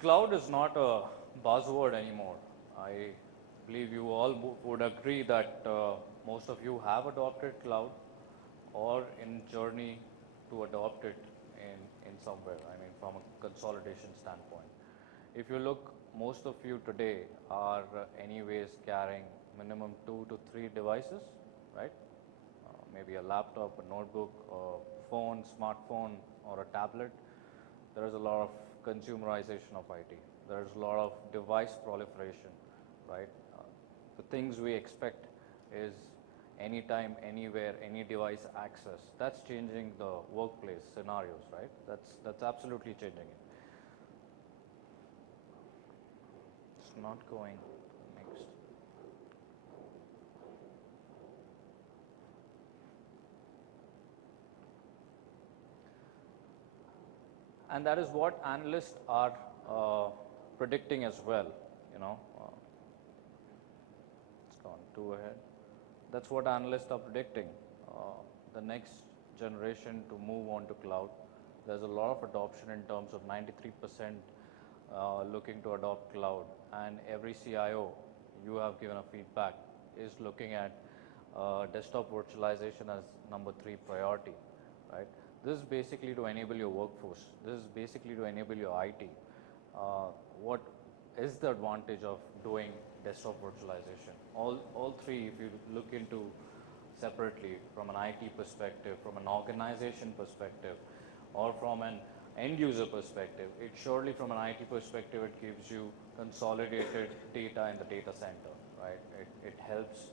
Cloud is not a buzzword anymore. I believe you all would agree that most of you have adopted cloud or in journey to adopt it in somewhere, I mean from a consolidation standpoint. If you look, most of you today are anyways carrying minimum 2 to 3 devices, right? Maybe a laptop, a notebook, a phone, smartphone, or a tablet. There is a lot of consumerization of IT. There is a lot of device proliferation, right? The things we expect is anytime, anywhere, any device access. That's changing the workplace scenarios, right? That's absolutely changing it. It's not going next. And that is what analysts are predicting as well, you know. It's gone too ahead. That's what analysts are predicting. The next generation to move on to cloud. There's a lot of adoption in terms of 93% looking to adopt cloud, and every CIO you have given a feedback is looking at desktop virtualization as #3 priority, right? This is basically to enable your workforce. This is basically to enable your IT. What is the advantage of doing desktop virtualization? All three, if you look into separately from an IT perspective, from an organization perspective, or from an end user perspective, it surely from an IT perspective, it gives you consolidated data in the data center, right? It helps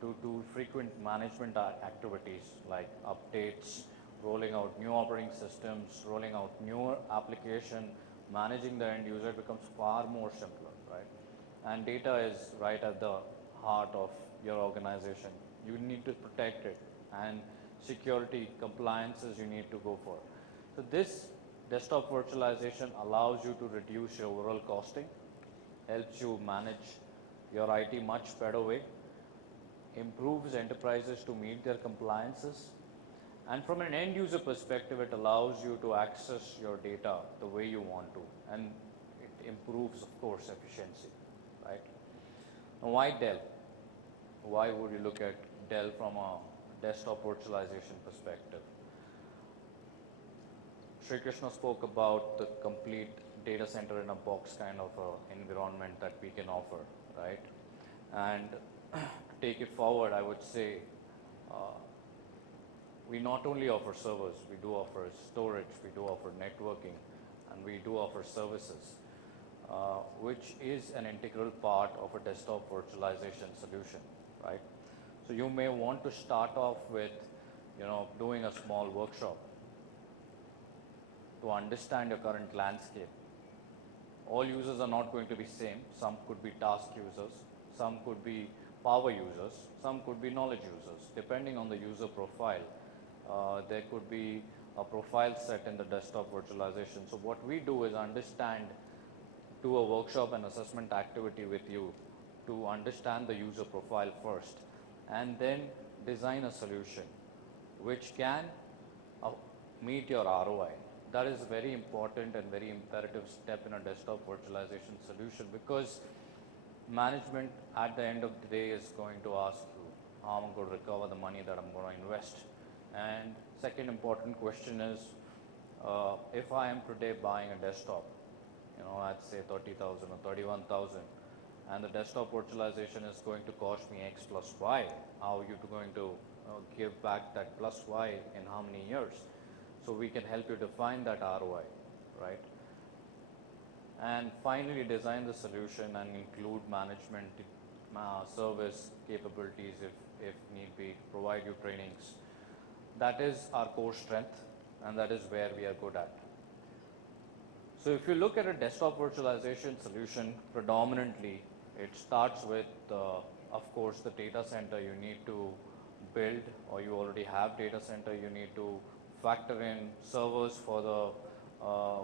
to do frequent management activities like updates, rolling out new operating systems, rolling out newer application, managing the end user becomes far more simpler, right? And data is right at the heart of your organization. You need to protect it, and security compliances you need to go for. So this desktop virtualization allows you to reduce your overall costing, helps you manage your IT much better way, improves enterprises to meet their compliances, and from an end user perspective, it allows you to access your data the way you want to, and it improves, of course, efficiency, right? Now, why Dell? Why would you look at Dell from a desktop virtualization perspective? Sri Krishna spoke about the complete data center in a box kind of environment that we can offer, right? And to take it forward, I would say we not only offer servers, we do offer storage, we do offer networking, and we do offer services, which is an integral part of a desktop virtualization solution, right? So you may want to start off with, doing a small workshop to understand your current landscape. All users are not going to be same. Some could be task users, some could be power users, some could be knowledge users, depending on the user profile. There could be a profile set in the desktop virtualization. So what we do is understand, do a workshop and assessment activity with you to understand the user profile first, and then design a solution which can meet your ROI. That is a very important and very imperative step in a desktop virtualization solution, because management at the end of the day is going to ask you how I'm going to recover the money that I'm going to invest. And second important question is, if I am today buying a desktop, at say 30,000 or 31,000, and the desktop virtualization is going to cost me X plus Y, how are you going to give back that plus Y in how many years? So we can help you define that ROI, right? And finally, design the solution and include management service capabilities if need be, provide you trainings. That is our core strength, and that is where we are good at. So if you look at a desktop virtualization solution, predominantly it starts with, of course, the data center you need to build, or you already have data center. You need to factor in servers for the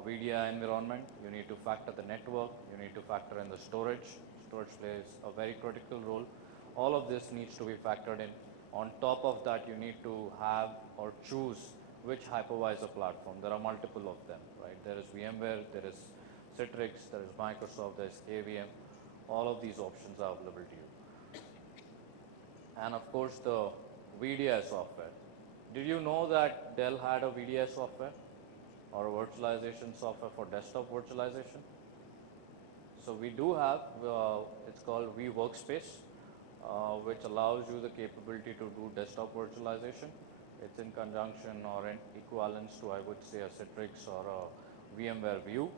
VDI environment. You need to factor the network. You need to factor in the storage. Storage plays a very critical role. All of this needs to be factored in. On top of that, you need to have or choose which hypervisor platform. There are multiple of them, right? There is VMware, there is Citrix, there is Microsoft, there is KVM. All of these options are available to you. And of course the VDI software. Did you know that Dell had a VDI software or a virtualization software for desktop virtualization? So we do have, it's called vWorkspace, which allows you the capability to do desktop virtualization. It's in conjunction or in equivalence to, I would say, a Citrix or a VMware View.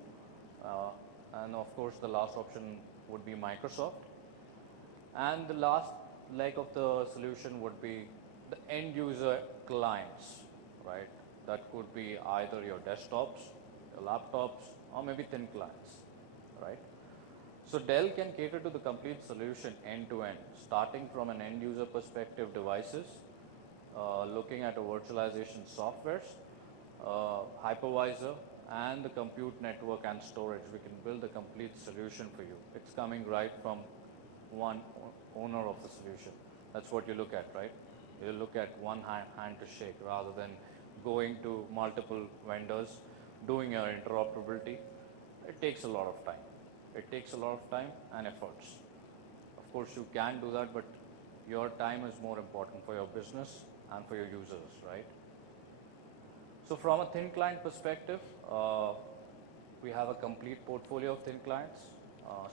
And of course the last option would be Microsoft. And the last leg of the solution would be the end user clients, right? That could be either your desktops, your laptops, or maybe thin clients, right? So Dell can cater to the complete solution end to end, starting from an end user perspective devices, looking at a virtualization softwares, hypervisor, and the compute network and storage. We can build a complete solution for you. It's coming right from one owner of the solution. That's what you look at, right? You look at one hand to shake rather than going to multiple vendors, doing your interoperability. It takes a lot of time. It takes a lot of time and efforts. Of course, you can do that, but your time is more important for your business and for your users, right? So from a thin client perspective, we have a complete portfolio of thin clients,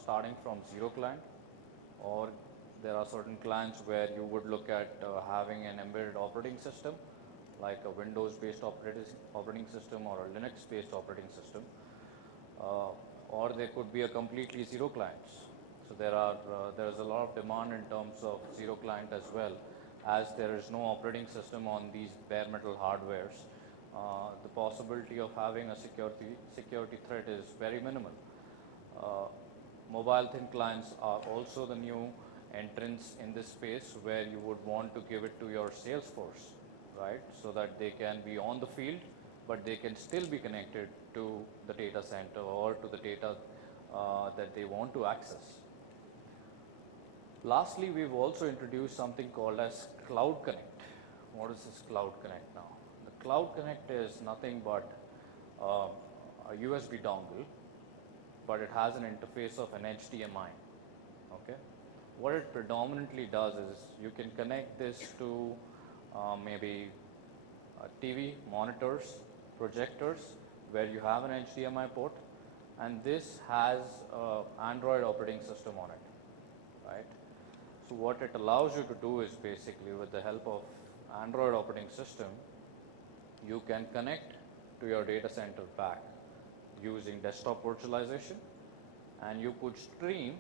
starting from zero client, or there are certain clients where you would look at having an embedded operating system, like a Windows-based operating system or a Linux-based operating system, or there could be a completely zero clients. So there is a lot of demand in terms of zero client as well, as there is no operating system on these bare metal hardwares. The possibility of having a security threat is very minimal. Mobile thin clients are also the new entrance in this space, where you would want to give it to your sales force, right? So that they can be on the field, but they can still be connected to the data center or to the data that they want to access. Lastly, we've also introduced something called as Cloud Connect. What is this Cloud Connect now? The Cloud Connect is nothing but a USB dongle, but it has an interface of an HDMI, okay? What it predominantly does is you can connect this to maybe TV, monitors, projectors, where you have an HDMI port, and this has Android operating system on it, right? So what it allows you to do is basically, with the help of Android operating system, you can connect to your data center back using desktop virtualization, and you could stream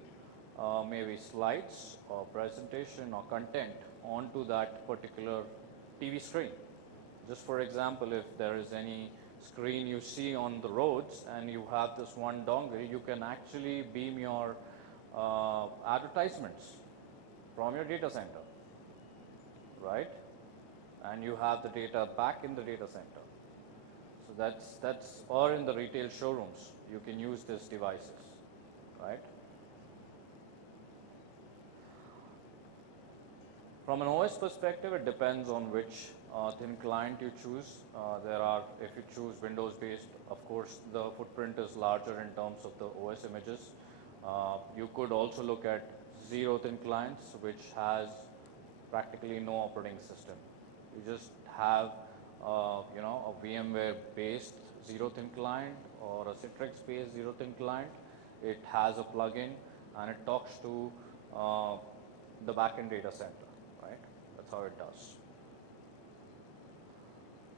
maybe slides or presentation or content onto that particular TV screen. Just for example, if there is any screen you see on the roads and you have this one dongle, you can actually beam your advertisements from your data center, right? And you have the data back in the data center. So that's or in the retail showrooms, you can use these devices, right? From an OS perspective, it depends on which thin client you choose. If you choose Windows-based, of course, the footprint is larger in terms of the OS images. You could also look at zero thin clients, which has practically no operating system. You just have, a VMware-based zero thin client or a Citrix-based zero thin client. It has a plugin and it talks to the backend data center, right? That's how it does.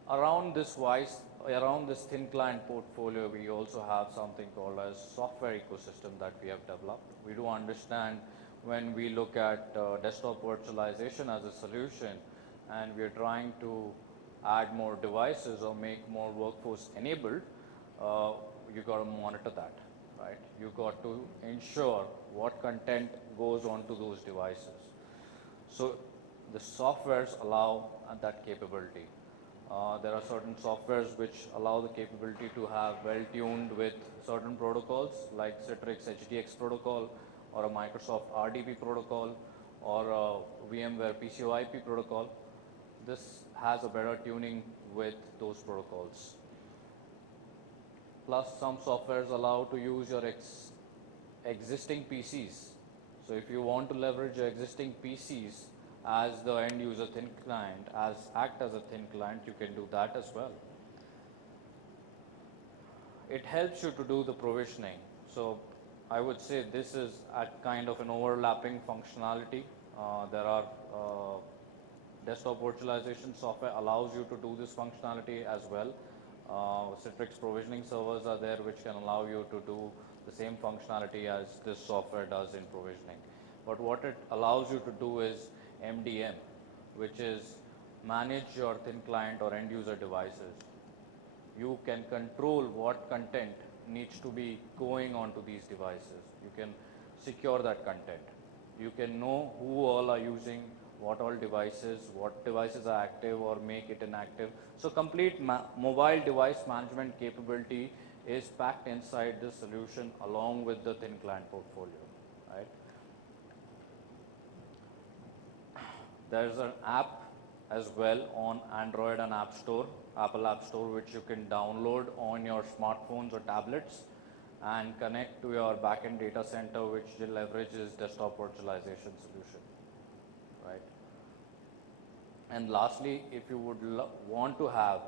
Around this thin client portfolio, we also have something called as software ecosystem that we have developed. We do understand when we look at desktop virtualization as a solution, and we are trying to add more devices or make more workforce enabled, you got to monitor that, right? You got to ensure what content goes onto those devices. So the softwares allow that capability. There are certain softwares which allow the capability to have well-tuned with certain protocols like Citrix HDX protocol or a Microsoft RDP protocol or a VMware PCOIP protocol. This has a better tuning with those protocols. Plus some softwares allow to use your existing PCs. So if you want to leverage your existing PCs as the end user thin client, act as a thin client, you can do that as well. It helps you to do the provisioning. So I would say this is at kind of an overlapping functionality. There are desktop virtualization software allows you to do this functionality as well. Citrix provisioning servers are there which can allow you to do the same functionality as this software does in provisioning. But what it allows you to do is MDM, which is manage your thin client or end user devices. You can control what content needs to be going onto these devices. You can secure that content. You can know who all are using what devices are active or make it inactive. So complete mobile device management capability is packed inside this solution along with the thin client portfolio, right? There's an app as well on Android and App Store, Apple App Store, which you can download on your smartphones or tablets and connect to your backend data center, which leverages desktop virtualization solution, right? And lastly, if you would want to have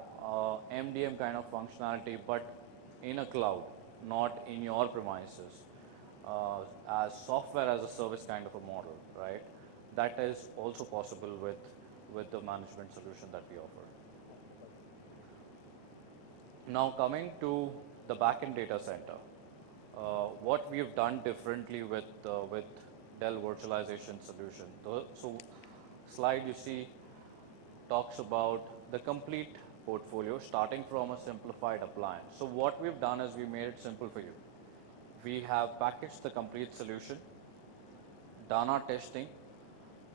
MDM kind of functionality, but in a cloud, not in your premises, as software as a service kind of a model, right? That is also possible with the management solution that we offer. Now coming to the backend data center, what we've done differently with Dell virtualization solution. So slide you see talks about the complete portfolio starting from a simplified appliance. So what we've done is we made it simple for you. We have packaged the complete solution, done our testing,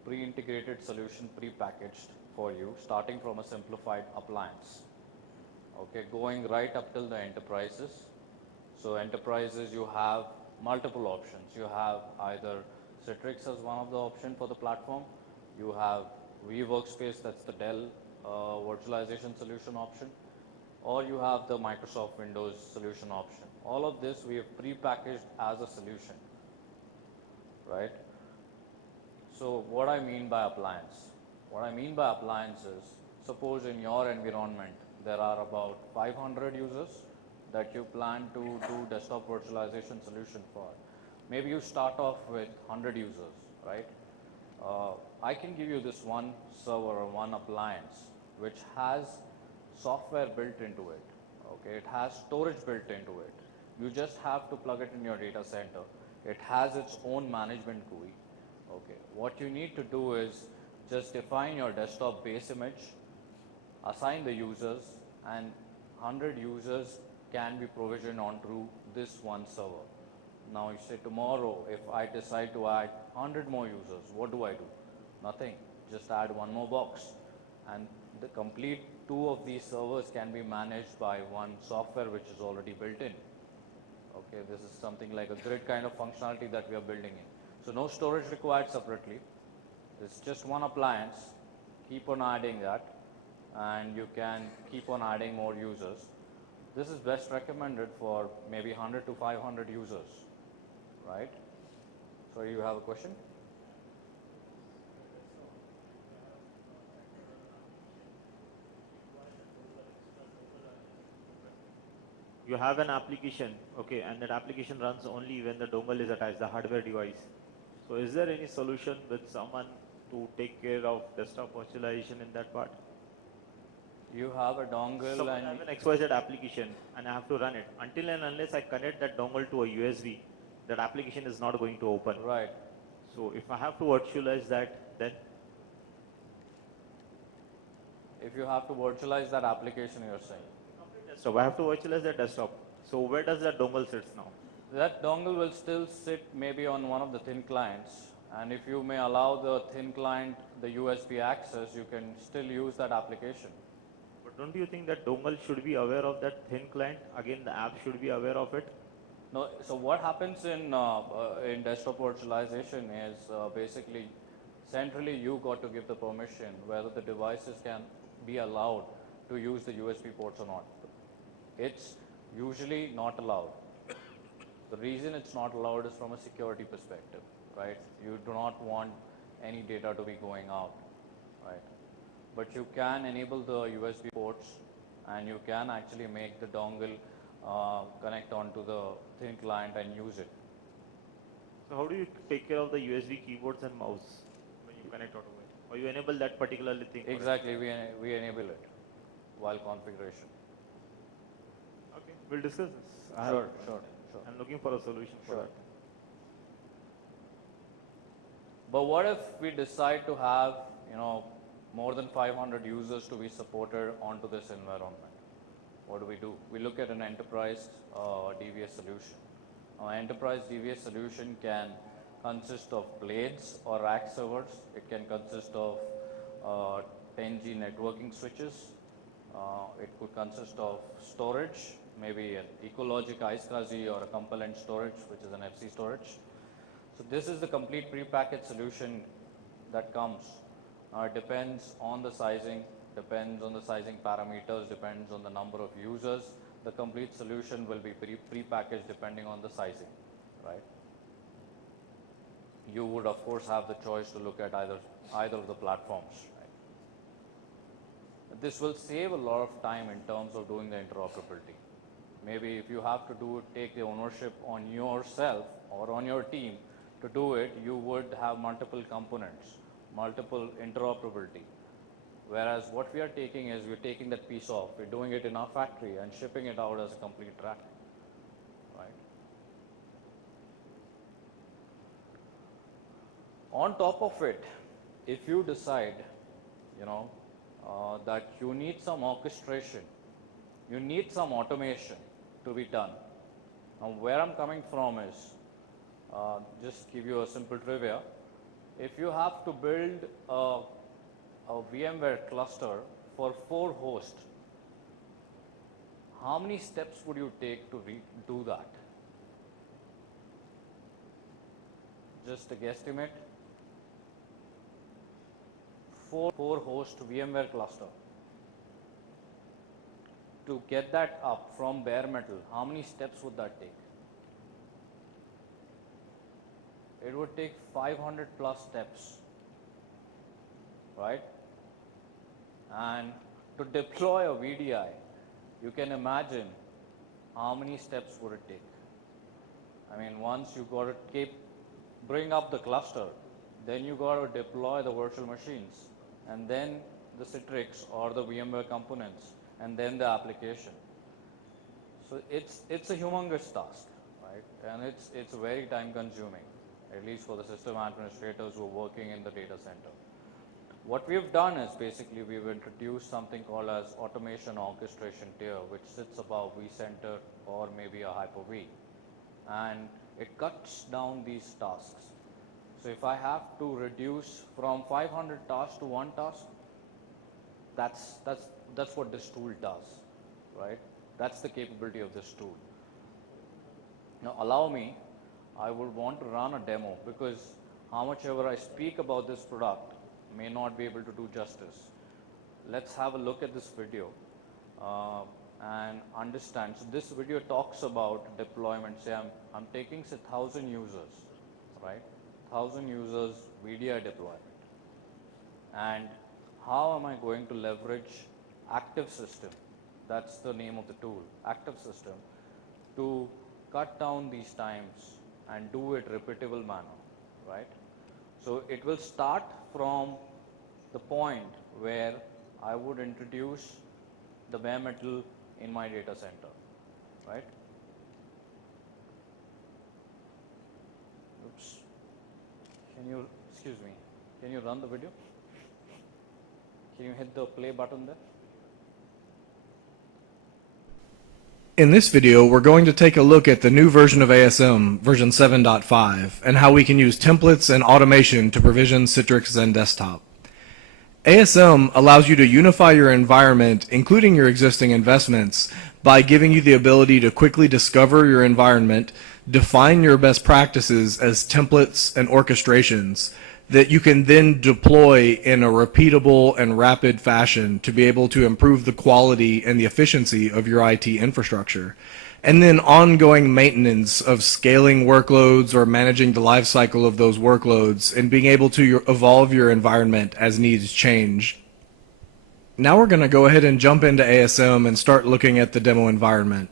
pre-integrated solution, pre-packaged for you, starting from a simplified appliance. Okay, going right up till the enterprises. So enterprises, you have multiple options. You have either Citrix as one of the options for the platform. You have vWorkspace, that's the Dell virtualization solution option. Or you have the Microsoft Windows solution option. All of this we have pre-packaged as a solution, right? So what I mean by appliance? What I mean by appliance is, suppose in your environment, there are about 500 users that you plan to do desktop virtualization solution for. Maybe you start off with 100 users, right? I can give you this one server or one appliance which has software built into it. Okay, it has storage built into it. You just have to plug it in your data center. It has its own management GUI. Okay, what you need to do is just define your desktop base image, assign the users, and 100 users can be provisioned onto this one server. Now you say tomorrow, if I decide to add 100 more users, what do I do? Nothing, just add one more box. And the complete 2 of these servers can be managed by one software which is already built in. Okay, this is something like a grid kind of functionality that we are building in. So no storage required separately. It's just one appliance. Keep on adding that, and you can keep on adding more users. This is best recommended for maybe 100 to 500 users, right? So you have a question? You have an application, okay, and that application runs only when the dongle is attached, the hardware device. So is there any solution with someone to take care of desktop virtualization in that part? You have a dongle So I and have an XYZ application and I have to run it. Until and unless I connect that dongle to a USB, that application is not going to open. right. So if I have to virtualize that, then If you have to virtualize that application, you're saying. desktop, I have to virtualize that desktop. So where does that dongle sit now? That dongle will still sit maybe on one of the thin clients, and if you may allow the thin client the USB access, you can still use that application. But don't you think that dongle should be aware of that thin client? Again, the app should be aware of it. No, so what happens in desktop virtualization is basically centrally you got to give the permission whether the devices can be allowed to use the USB ports or not. It's Usually not allowed. The reason it's not allowed is from a security perspective, right? You do not want any data to be going out, right? But you can enable the USB ports, and you can actually make the dongle connect onto the thin client and use it. So how do you take care of the USB keyboards and mouse when you connect out of it? Or you enable that particular thing? Exactly, we enable it while configuration. Okay, we'll discuss this. Sure. I'm looking for a solution for that. But what if we decide to have, more than 500 users to be supported onto this environment? What do? We look at an enterprise DVS solution. An enterprise DVS solution can consist of blades or rack servers. It can consist of 10G networking switches. It could consist of storage, maybe an Ecologic iSCSI or a compellent storage, which is an FC storage. So this is the complete prepackaged solution that comes. It depends on the sizing, depends on the sizing parameters, depends on the number of users. The complete solution will be prepackaged depending on the sizing, right? You would of course have the choice to look at either of the platforms, right? This will save a lot of time in terms of doing the interoperability. Maybe if you have to take the ownership on yourself or on your team to do it, you would have multiple components, multiple interoperability. Whereas what we are taking is we're taking that piece off, we're doing it in our factory and shipping it out as a complete rack, right? On top of it, if you decide, that you need some orchestration, you need some automation to be done. Now, where I'm coming from is, just give you a simple trivia. If you have to build a VMware cluster for 4 hosts, how many steps would you take to do that? Just a guesstimate. 4 host VMware cluster. To get that up from bare metal, how many steps would that take? It would take 500 plus steps, right? And to deploy a VDI, you can imagine how many steps would it take. I mean, once you got to bring up the cluster, then you got to deploy the virtual machines, and then the Citrix or the VMware components, and then the application. So it's a humongous task, right? And it's very time consuming, at least for the system administrators who are working in the data center. What we've done is basically we've introduced something called as automation orchestration tier, which sits above vCenter or maybe a Hyper-V. And it cuts down these tasks. So if I have to reduce from 500 tasks to 1 task, that's what this tool does, right? That's the capability of this tool. Now allow me, I would want to run a demo, because how much ever I speak about this product may not be able to do justice. Let's have a look at this video and understand. So this video talks about deployment. Say I'm taking, say, 1,000 users, right? 1,000 users VDI deployment. And how am I going to leverage Active System? That's the name of the tool, Active System, to cut down these times and do it repeatable manner, right? So it will start from the point where I would introduce the bare metal in my data center, right? Oops. Can you run the video? Can you hit the play button there? In this video, we're going to take a look at the new version of ASM, version 7.5, and how we can use templates and automation to provision Citrix Zen Desktop. ASM allows you to unify your environment, including your existing investments, by giving you the ability to quickly discover your environment, define your best practices as templates and orchestrations, that you can then deploy in a repeatable and rapid fashion to be able to improve the quality and the efficiency of your IT infrastructure. And then ongoing maintenance of scaling workloads or managing the life cycle of those workloads and being able to evolve your environment as needs change. Now we're going to go ahead and jump into ASM and start looking at the demo environment.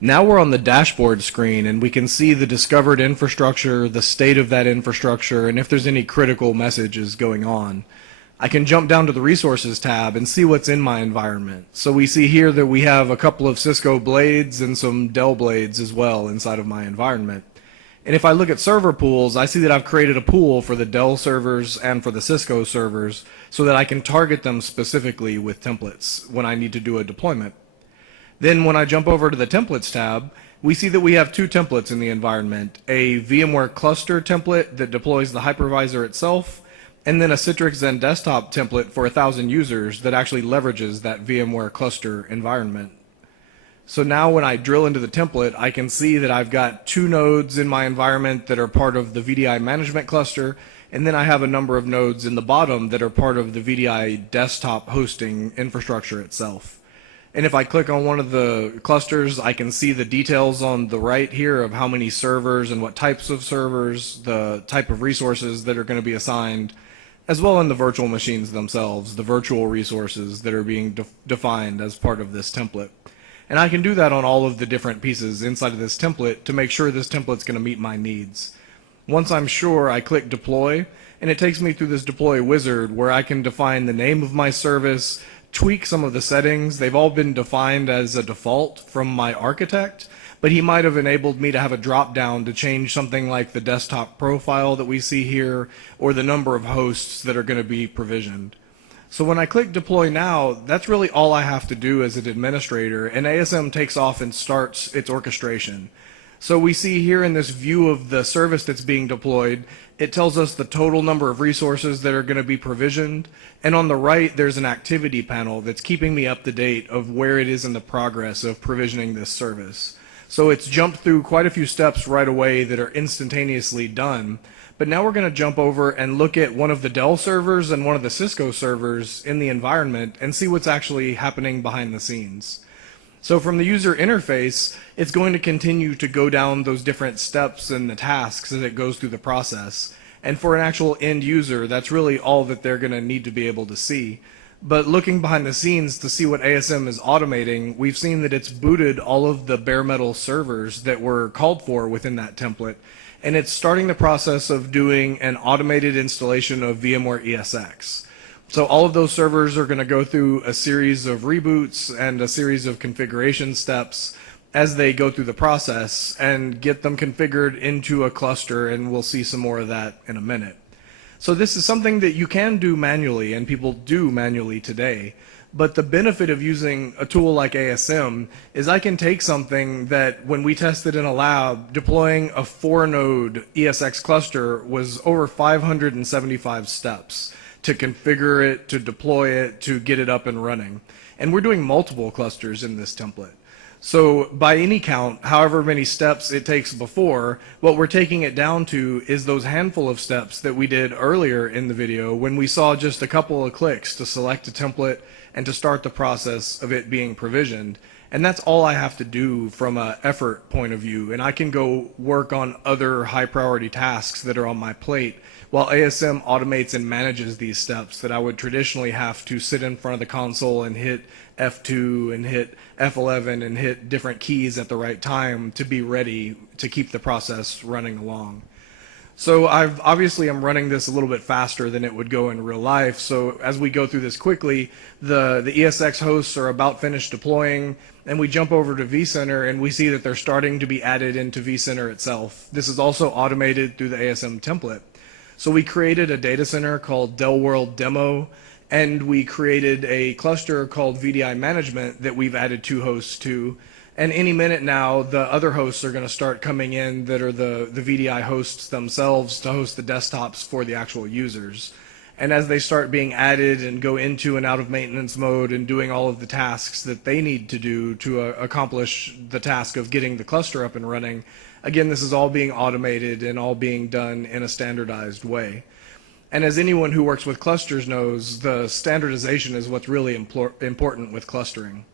Now we're on the dashboard screen and we can see the discovered infrastructure, the state of that infrastructure, and if there's any critical messages going on. I can jump down to the resources tab and see what's in my environment. So we see here that we have a couple of Cisco blades and some Dell blades as well inside of my environment. And if I look at server pools, I see that I've created a pool for the Dell servers and for the Cisco servers so that I can target them specifically with templates when I need to do a deployment. Then when I jump over to the templates tab, we see that we have two templates in the environment, a VMware cluster template that deploys the hypervisor itself, and then a Citrix Zen desktop template for 1,000 users that actually leverages that VMware cluster environment. So now when I drill into the template, I can see that I've got two nodes in my environment that are part of the VDI management cluster, and then I have a number of nodes in the bottom that are part of the VDI desktop hosting infrastructure itself. And if I click on one of the clusters, I can see the details on the right here of how many servers and what types of servers, the type of resources that are going to be assigned, as well as the virtual machines themselves, the virtual resources that are being defined as part of this template. And I can do that on all of the different pieces inside of this template to make sure this template's going to meet my needs. Once I'm sure, I click deploy, and it takes me through this deploy wizard where I can define the name of my service, tweak some of the settings. They've all been defined as a default from my architect, but he might have enabled me to have a drop down to change something like the desktop profile that we see here or the number of hosts that are going to be provisioned. So when I click deploy now, that's really all I have to do as an administrator, and ASM takes off and starts its orchestration. So we see here in this view of the service that's being deployed, it tells us the total number of resources that are going to be provisioned. And on the right, there's an activity panel that's keeping me up to date of where it is in the progress of provisioning this service. So it's jumped through quite a few steps right away that are instantaneously done. But now we're going to jump over and look at one of the Dell servers and one of the Cisco servers in the environment and see what's actually happening behind the scenes. So from the user interface, it's going to continue to go down those different steps and the tasks as it goes through the process. And for an actual end user, that's really all that they're going to need to be able to see. But looking behind the scenes to see what ASM is automating, we've seen that it's booted all of the bare metal servers that were called for within that template. And it's starting the process of doing an automated installation of VMware ESX. So all of those servers are going to go through a series of reboots and a series of configuration steps as they go through the process and get them configured into a cluster, and we'll see some more of that in a minute. So this is something that you can do manually, and people do manually today. But the benefit of using a tool like ASM is I can take something that when we tested in a lab, deploying a 4-node ESX cluster was over 575 steps to configure it, to deploy it, to get it up and running. And we're doing multiple clusters in this template. So by any count, however many steps it takes before, what we're taking it down to is those handful of steps that we did earlier in the video when we saw just a couple of clicks to select a template and to start the process of it being provisioned. And that's all I have to do from an effort point of view. And I can go work on other high priority tasks that are on my plate while ASM automates and manages these steps that I would traditionally have to sit in front of the console and hit F2 and hit F11 and hit different keys at the right time to be ready to keep the process running along. So obviously I'm running this a little bit faster than it would go in real life. So as we go through this quickly, the ESX hosts are about finished deploying, and we jump over to vCenter and we see that they're starting to be added into vCenter itself. This is also automated through the ASM template. So we created a data center called Dell World Demo, and we created a cluster called VDI Management that we've added 2 hosts to. And any minute now, the other hosts are going to start coming in that are the VDI hosts themselves to host the desktops for the actual users. And as they start being added and go into and out of maintenance mode and doing all of the tasks that they need to do to accomplish the task of getting the cluster up and running, again, this is all being automated and all being done in a standardized way. And as anyone who works with clusters knows, the standardization is what's really important with clustering.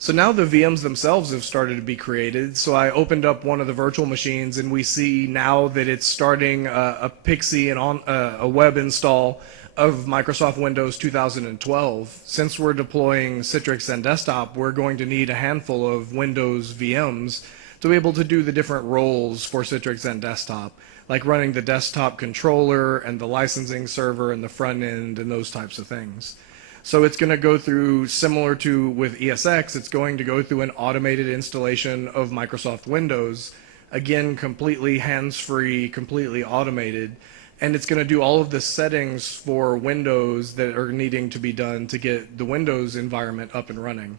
So now the VMs themselves have started to be created. So I opened up one of the virtual machines, and we see now that it's starting a Pixie and on a web install of Microsoft Windows 2012. Since we're deploying Citrix and desktop, we're going to need a handful of Windows VMs to be able to do the different roles for Citrix and desktop, like running the desktop controller and the licensing server and the front end and those types of things. So it's going to go through, similar to with ESX, it's going to go through an automated installation of Microsoft Windows, again, completely hands-free, completely automated, and it's going to do all of the settings for Windows that are needing to be done to get the Windows environment up and running.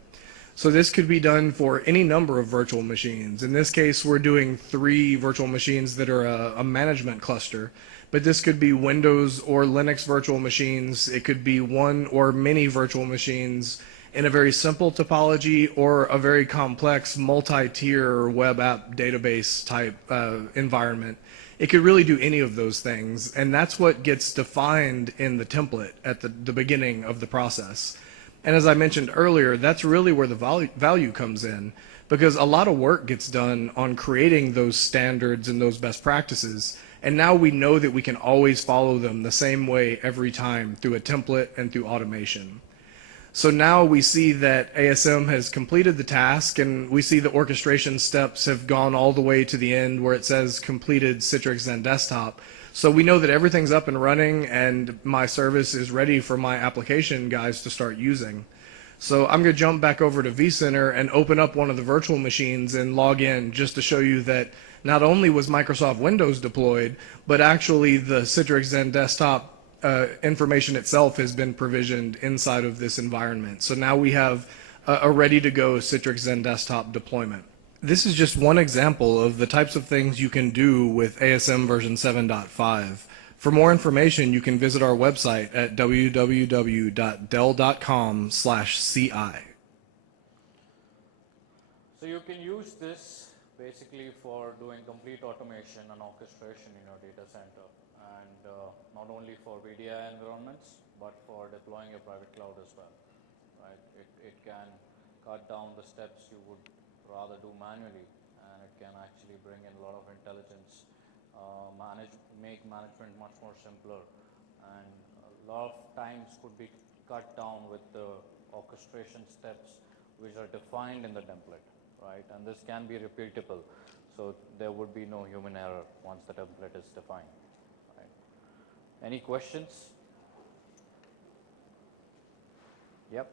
So this could be done for any number of virtual machines. In this case, we're doing 3 virtual machines that are a management cluster, but this could be Windows or Linux virtual machines. It could be one or many virtual machines in a very simple topology or a very complex multi-tier web app database type environment. It could really do any of those things, and that's what gets defined in the template at the beginning of the process. And as I mentioned earlier, that's really where the value comes in, because a lot of work gets done on creating those standards and those best practices, and now we know that we can always follow them the same way every time through a template and through automation. So now we see that ASM has completed the task, and we see the orchestration steps have gone all the way to the end where it says completed Citrix and desktop. So we know that everything's up and running, and my service is ready for my application guys to start using. So I'm going to jump back over to vCenter and open up one of the virtual machines and log in just to show you that not only was Microsoft Windows deployed, but actually the Citrix and desktop information itself has been provisioned inside of this environment. So now we have a ready-to-go Citrix and desktop deployment. This is just one example of the types of things you can do with ASM version 7.5. For more information, you can visit our website at www.dell.com/ci. So you can use this basically for doing complete automation and orchestration in your data center, and not only for VDI environments, but for deploying your private cloud as well. Right? It can cut down the steps you would rather do manually, and it can actually bring in a lot of intelligence, make management much more simpler, and a lot of times could be cut down with the orchestration steps which are defined in the template, right? And this can be repeatable, so there would be no human error once the template is defined. Right? Any questions? Yep.